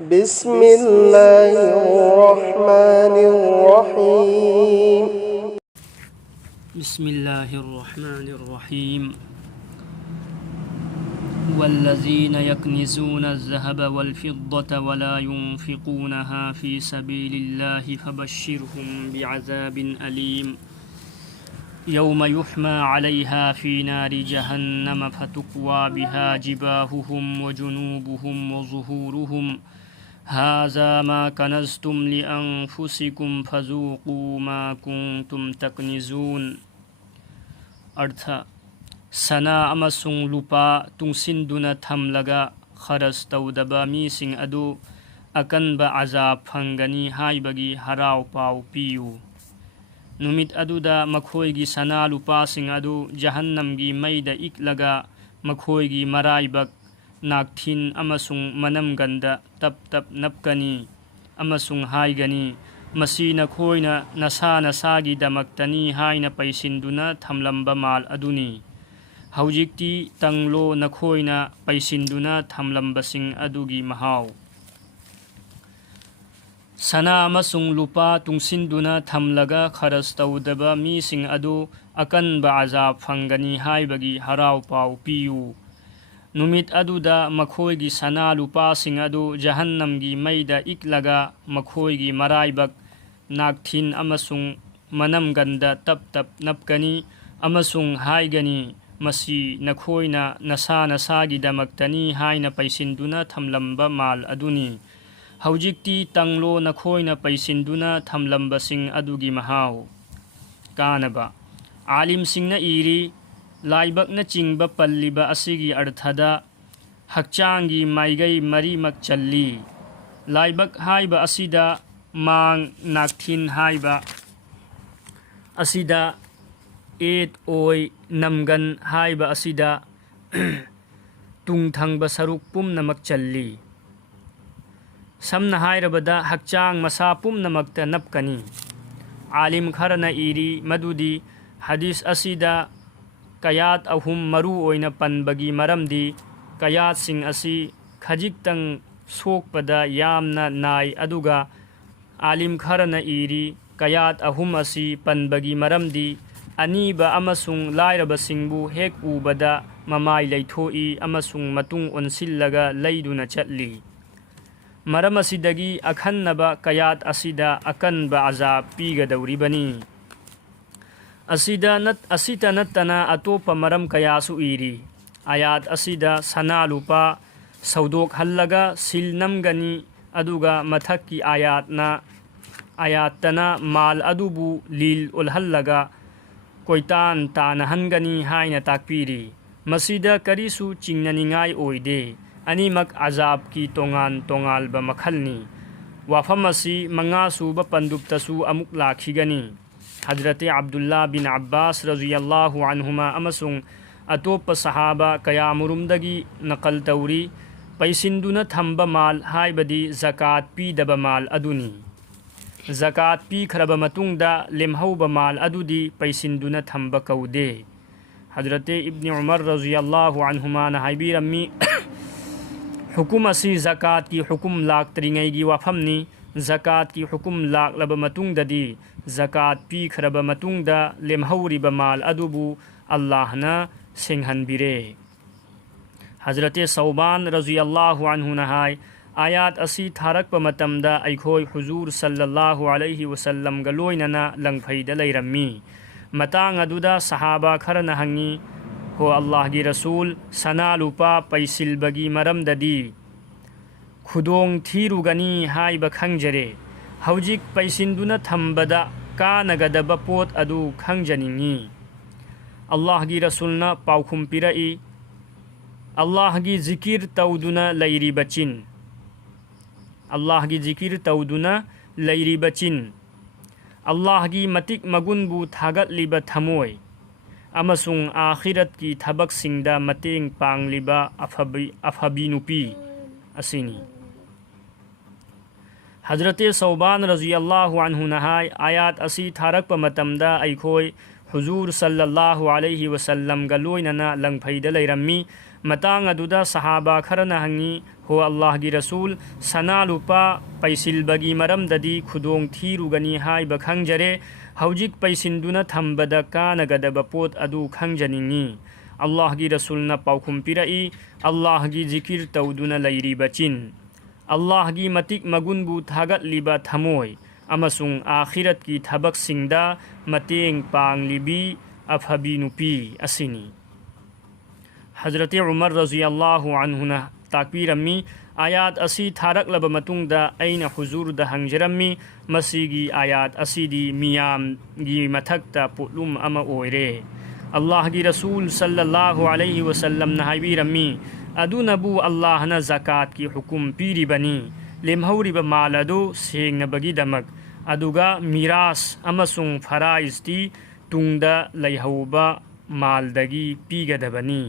بسم الله الرحمن الرحيم بسم الله الرحمن الرحيم والذين يكنزون الذهب والفضة ولا ينفقونها في سبيل الله فبشرهم بعذاب أليم يوم يحمى عليها في نار جهنم فتقوى بها جباههم وجنوبهم وظهورهم هذا ما كنزتم لأنفسكم فذوقوا ما كنتم تكنزون अर्थ सना अमसुंग लुपा तुंगसिंदुना थमलगा खरस तौदबा मीसिंग अदु अकनबा अजाब फंगनी हाइबगी हराव पाव पियु नुमित अदुदा मखोयगी सना लुपासिंग अदु जहन्नमगी मैदा इकलगा मखोयगी मराइबक नागथिन अमसुंग मनमगंदा तप तप नपकनी अमसुंग हाइगनी मसी नखोयना नसा नसागी दमक्तनी हाइना पैसिंदुना थमलंबा माल अदुनी हौजिक्ति तंगलो नखोयना पैसिंदुना थमलंबसिंग अदुगी महाव सना अमसुंग लुपा तुंगसिंदुना थमलगा खरस तौदबा मीसिंग अदु अकनबा अजाब फंगनी हाइबगी हराव पाव पियु नुमित अदुदा मखोयगी सना लुपासिंग अदु जहन्नमगी मैदा इकलगा मखोयगी मराइबक नागथिन अमसुंग मनमगंदा तप तप नपकनी अमसुंग हाइगनी मसी नखोयना नसा नसागी दमक्तनी हाइना पैसिंदुना थमलंबा माल अदुनी हौजिक्ति तंगलो नखोयना पैसिंदुना थमलंबसिंग अदुगी महाव कानबा आलिम सिंगना इरी लाइबकना चिंगबा पल्लिबा असिगी अर्थदा हक्चांगी माइगई मरीमक चल्ली लाइबक हाइबा असिदा मांग नागथिन हाइबा असिदा एट ओय नमगन हाइबा असिदा तुंगथंगबा सरुक पुमनमक चल्ली समना हाइरबदा हक्चांग मसा पुमनमकता नपकनी आलिम खरना इरी मदुदी हदीस असिदा कयात अहुम मरु ओइना पनबगी मरमदी कयात सिंग असि खजिक्तंग सोकपदा यामना नाय अदुगा आलिम खरना इरी कयात अहुम असि पनबगी मरमदी अनीबा अमसुंग लाइरबसिंगबु हेक उबदा ममाय लैथोई अमसुंग मतुंग ओनसिल्लगा लैदुना चटली मरम असिदगी अखन्नबा कयात असिदा अकनबा अजाब पीगदौरिबनी असिता नत्तना अतोप मरम कयासु इरी आयात असिदा सना लुपा सौदोक हल्लगा सिल नमगनी अदुगा मथक की आयातना माल अदुबु लील उलहल्लगा कोइतान तानहनगनी हाइना ताकपीरी मसीदा करिसु चिंगननिंगाई ओइदे अनिमक अजाब की तोंगान तोंगालबा मखलनी वाफम असि मंगा सुबा पंदुप्तसु अमुक लाखिगनी हजरत अब्दुल्ला बिन अब्बास रज़ियल्लाहु अन्हुमा अमसुंग अतोप सहाबा कयामुरुमदगी नकल तौरी पैसिंदुना थंबा माल हाइबदी ज़कात पीदबा माल अदुनी ज़कात पीखरबा मतुंगदा लेमहौबा माल अदुदी पैसिंदुना थंबा कौदे हजरत इब्न उमर रज़ियल्लाहु अन्हुमा हाइबिरम्मी हुकुम असी ज़कात की हुकुम लाक्तरिंगैगी वाफमनी ज़कात की हुकुम लाक्लब मतुंगददी ज़कात पीखरबा मतुंगदा लेमहौरिबा माल अदुबु अल्लाहना सिंहनबिरे हजरत सौबान रज़ियल्लाहु अन्हु नहाय आयात असी थारकपा मतमदा अखोय हुजूर सल्लल्लाहु अलैहि वसल्लम गलोइनना लंगफैदा लैरम्मी मतांग अदुदा सहाबा खरना हंगी हो अल्लाह की रसूल सना लुपा पैसिलबगी मरमददी खुदोंग थीरुगनी हाइबा खंगजरे हौजिक पैसिंदुना थंबदा कानगदबा पोत अदु खंगजनिंगी अल्लाह की रसूलना पाउखुम पिरई अल्लाह की जिकिर तौदुना लैरी बचिन अल्लाह की जिकिर तौदुना लैरी बचिन अल्लाह की मतिक मगुनबु थागतलिबा थमोय अमसुंग आखिरत की थबक सिंगदा मतेंग पांगलिबा अफबी नुपी असिनी हजरत सौबान रज़ियल्लाहु अन्हु नहाय आयात असी थारकपा मतमदा अखोय हुजूर सल्लल्लाहु अलैहि वसल्लम गलोइनना लंगफैदा लैरम्मी मतंग अदुदा सहाबा खरना हंगी हो अल्लाह की रसूल सना लुपा पैसिलबगी मरमददी खुदोंग थीरुगनी हाइबा खंगजरे हौजिक पैसिंदुना थंबदा कानगदबा पोत अदु खंगजनिंगी अल्लाह की रसूलना पाउखुम पिरई अल्लाह की जिकिर तौदुना लैरिबा चिन अल्लाह की मतिक मगुनबु थागतलिबा थमोय अमसुंग आखिरत की थबक सिंगदा मतेंग पांगलिबी अफबी नुपी असिनी हजरत उमर रज़ियल्लाहु अन्हुना ताकबीरम्मी आयात असी थारकलब मतुंगदा ऐना हुजूरदा हंगजरम्मी मसीगी आयात असीदी मियामगी मथक्ता पुलुम अमा ओइरे अल्लाह की रसूल सल्लल्लाहु अलैहि वसल्लम हाइबीरम्मी अदुनबु अल्लाहना ज़कात की हुकुम पीरिबनी लेमहौरिबा माल अदु सेंगनबगीदमक अदुगा मिरास अमसुंग फराइजती तुंगदा लैहौबा मालदगी पीगदबनी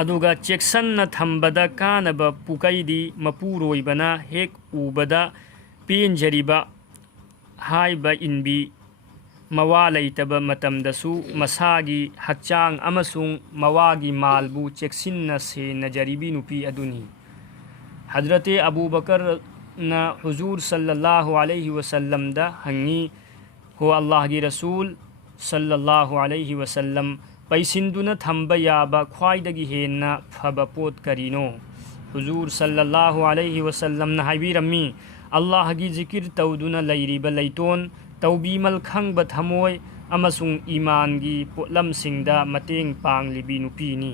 अदुगा चेक्सन्ना थंबदा कानबा पुकैदी मपुरोइबना हेक उबदा पेंजरिबा हाइबा इनबी मवा लैतबा मतमदसु मसागी हच्चांग अमसुंग मवागी मालबु चेक्सिन्ना सेनजरिबी नुपी अदुनी हजरत अबू बकर न हुजूर सल्लल्लाहु अलैहि वसल्लम दा हंगी हो अल्लाह की रसूल सल्लल्लाहु अलैहि वसल्लम पैसिंदुना थंबा याबा ख्वाइदगी हेन्ना फबा पोत करीनो हुजूर सल्लल्लाहु अलैहि वसल्लम न हाइबीरम्मी अल्लाह की जिकिर तौदुना लैरिबा लैतोन तौबीमल खंगबा थमोय अमसुंग ईमान की पोलमसिंगदा मतेंग पांगलिबी नुपीनी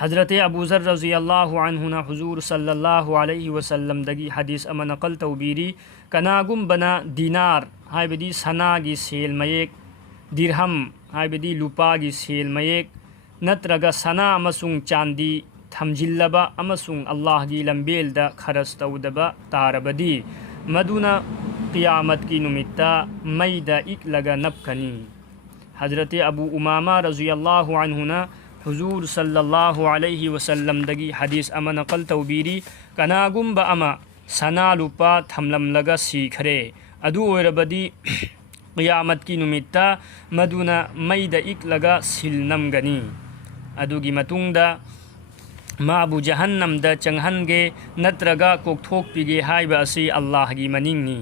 हजरत अबूज़र रज़ियल्लाहु अन्हुना हुजूर सल्लल्लाहु अलैहि वसल्लम दगी हदीस अमा नकल तौबीरी कनागुम्बना दिनार हाइबदी सनागी सेल मयेक दिरहम हाइबदी लुपागी सेल मयेक नत्रगा सना अमसुंग चांदी थमजिल्लबा अमसुंग अल्लाह की लंबेलदा खरस तौदबा तारबदी मदुना क़ियामत की नुमित्ता मैदा इकलगा नबकनी हजरत अबू उमामा रज़ियल्लाहु अन्हुना हुजूर सल्लल्लाहु अलैहि वसल्लम दगी हदीस अमा नकल तौबीरी कनागुम्बा अमा सना लुपा थमलमलगा सीखरे अदु ओइरबदी क़ियामत की नुमित्ता मदुना मैदा इकलगा सिलनमगनी अदुगी मतुंगदा माबु जहन्नमदा चंगहनगे नत्रगा कोकथोकपिगे हाइबा असि अल्लाह की मनिंगनी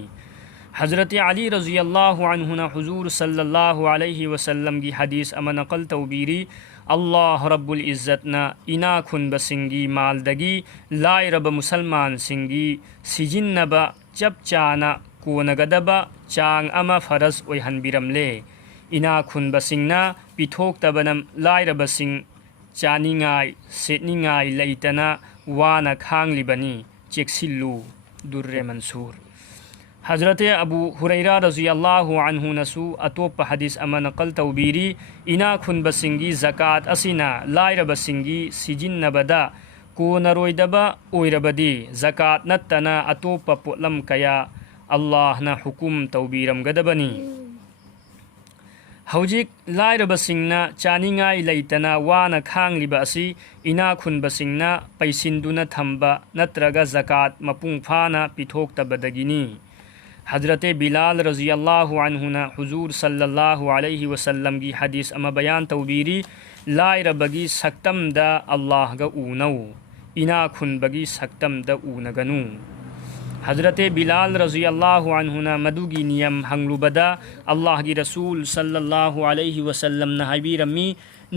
हजरत अली रज़ियल्लाहु अन्हुना हुजूर सल्लल्लाहु अलैहि वसल्लम की हदीस अमा नकल तौबीरी अल्लाह रब्बुल इज़्ज़तना इना खुनबसिंगी मालदगी लाइरब मुसलमान सिंगी सिजिन्नबा चप चाना कोनगदबा चांग अमा फरज ओइहनबिरमले इना खुनबसिंगना पिथोक्तबनम लाइरबसिंग चानिंगाय सेटनिंगाय लैतना वाना खांगलिबनी चेक्सिल्लु दुर्रे मंसूर हजरत अबू हुरैरा रज़ियल्लाहु अन्हु नसु अतोप हदीस अमा नकल तौबीरी इना खुनबसिंगी ज़कात असिना लाइरबसिंगी सिजिन्नबदा कोनरोइदबा ओइरबदी ज़कात नत्तना अतोप पोलम कया अल्लाहना हुकुम तौबीरमगदबनी हौजिक लाइरबसिंगना चानिंगाय लैतना वाना खांगलिबा असि इना खुनबसिंगना पैसिंदुना थंबा नत्रगा ज़कात मपुंग फाना पिथोक्तबदगिनी हजरत बिलाल रज़ियल्लाहु अन्हुना हुजूर सल्लल्लाहु अलैहि वसल्लम की हदीस अमा बयान तौबीरी लाइरबगी सक्तमदा अल्लाहगा ऊनौ इना खुनबगी सक्तमदा ऊनगनु हजरत बिलाल रज़ियल्लाहु अन्हुना मदुगी नियम हंगलुबदा अल्लाह की रसूल सल्लल्लाहु अलैहि वसल्लम न हाइबीरम्मी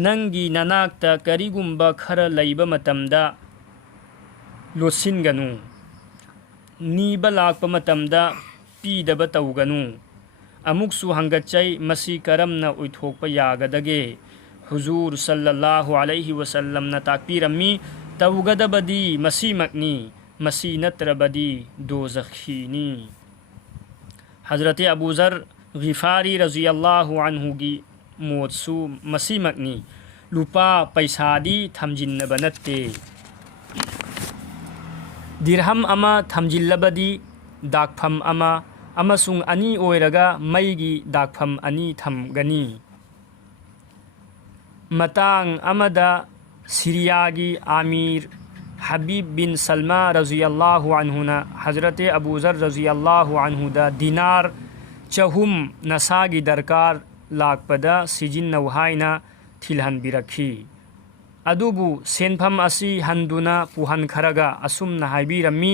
नंगी ननाक्ता करिगुम्बा खर लैबा मतमदा लोसिनगनु नीबा लाकपा मतमदा पीदबा तौगनु अमुकसु हंगचै मसी करमना उइथोकपा यागदगे हुजूर सल्लल्लाहु अलैहि वसल्लम न ताकपीरम्मी तौगदबदी मसीमकनी मसी नत्रबदी दोज़खीनी हजरत अबूज़र ग़िफ़ारी रज़ियल्लाहु अन्हु की मोत्सु मसीमकनी लुपा पैसादी थमजिन्नबा नत्ते दिरहम अमा थमजिल्लबदी दाकफम अमा अमसुंग अनि ओइरगा मैगी दाकफम अनि थमगनी मतांग अमदा सिरियागी आमिर हबीब बिन सलमा रज़ियल्लाहु अन्हुना हजरत अबूज़र रज़ियल्लाहु अन्हु दा दिनार चहुम नसागी दरकार लाकपदा सिजिन्नौ हाइना थिलहनबिरखी अदुबु सेनफम असि हंदुना पुहनखरगा असुमना हाइबिरमी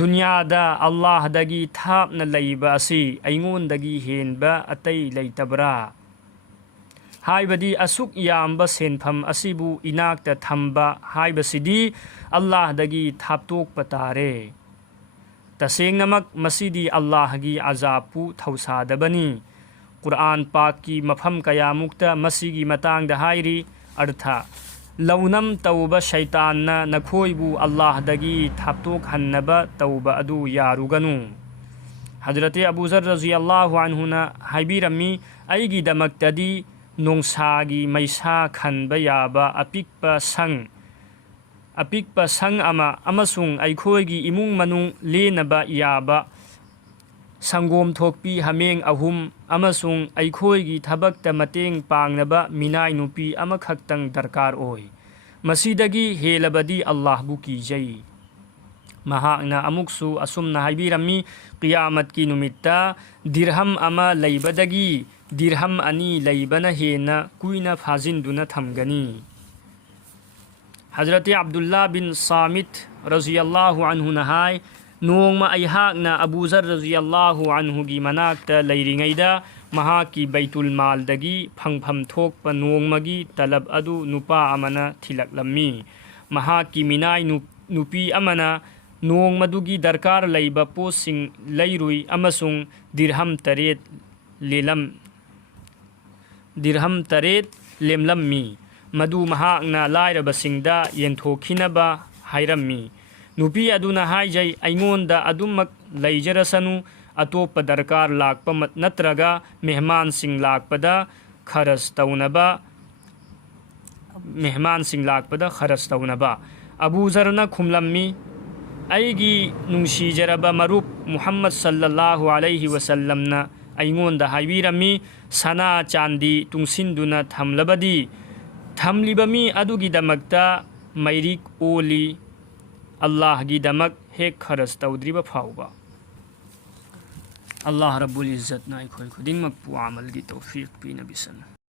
दुनियादा अल्लाहदगी थापना लैबा असि अइंगोंदगी हेनबा अतै लैतबरा हाइबदी असुक याम्बा सेनफम असिबु इनाक्ता थम्बा हाइबसिदी अल्लाहदगी थापतोकपा तारे तसेंगनमक मसिदी अल्लाहगी अजाबपु थौसादबनी कुरान पाक की मफम कयामुक्ता मसिगी मतांगदा हाइरी अर्थ लौनम तौबा शैतानना नखोइबु अल्लाहदगी थापतोक हन्नबा तौबा अदु यारुगनु हजरत अबू ज़र रज़ियल्लाहु अन्हुना हाइबिरमी अइगिदमक्तदी नोंसागी मैसा खनबा याबा अपिकपा संग अमसुंग अइखोइगी इमुंग मनुंग लेनबा याबा संगोम थोकपी हमेंग अहुम अमसुंग अइखोइगी थबकता मतेंग पांगनबा मिनाय नुपी अमखक्तंग दरकार ओय मसीदगी हेलबदी अल्लाहबु कीजै महाकना अमुकसु असुमना हाइबिरमी क़ियामत की नुमित्ता दिरहम अमा लैबदगी दिरहम अनि लैबना हेना कुइना फाजिंदुना थमगनी हजरत अब्दुल्ला बिन सामित रज़ियल्लाहु अन्हु नहाय नोंमा अइहाकना अबू ज़र रज़ियल्लाहु अन्हुगी मनाक्ता लैरिङैदा महाकी बैतुल मालदगी फंगफम थोकपा नोंमगी तलब अदु नुपा अमना थिलकलम्मी महाकी मिनाय नुपी अमना नोंमदुगी दरकार लैबा पोसिंग लैरुई अमसुंग दिरहम तरेत लेमलम्मी मदु महाकना लाइरबसिंगदा येंथोखिनबा हाइरम्मी नुपी अदुना हाइजै अइंगोंदा अदुमक लैजरसनु अतोप दरकार लाकपा नत्रगा मेहमान सिंग लाकपदा खरस तौनबा अबू ज़रना खुमलम्मी अइगी नुंसीजरबा मरुप मुहम्मद सल्लल्लाहु अलैहि वसल्लमना अइंगोंदा हाइबिरमी सना चांदी तुंसिंदुना थमलबदी थमलिबमी अदुगिदमक्ता मैरिक ओली अल्लाहगिदमक हेक खरस तौद्रिबा फाउबा अल्लाह रब्बुल इज्जतना अइखोइ खुदिंमक पुआमलगी तौफीक पीनबिसन।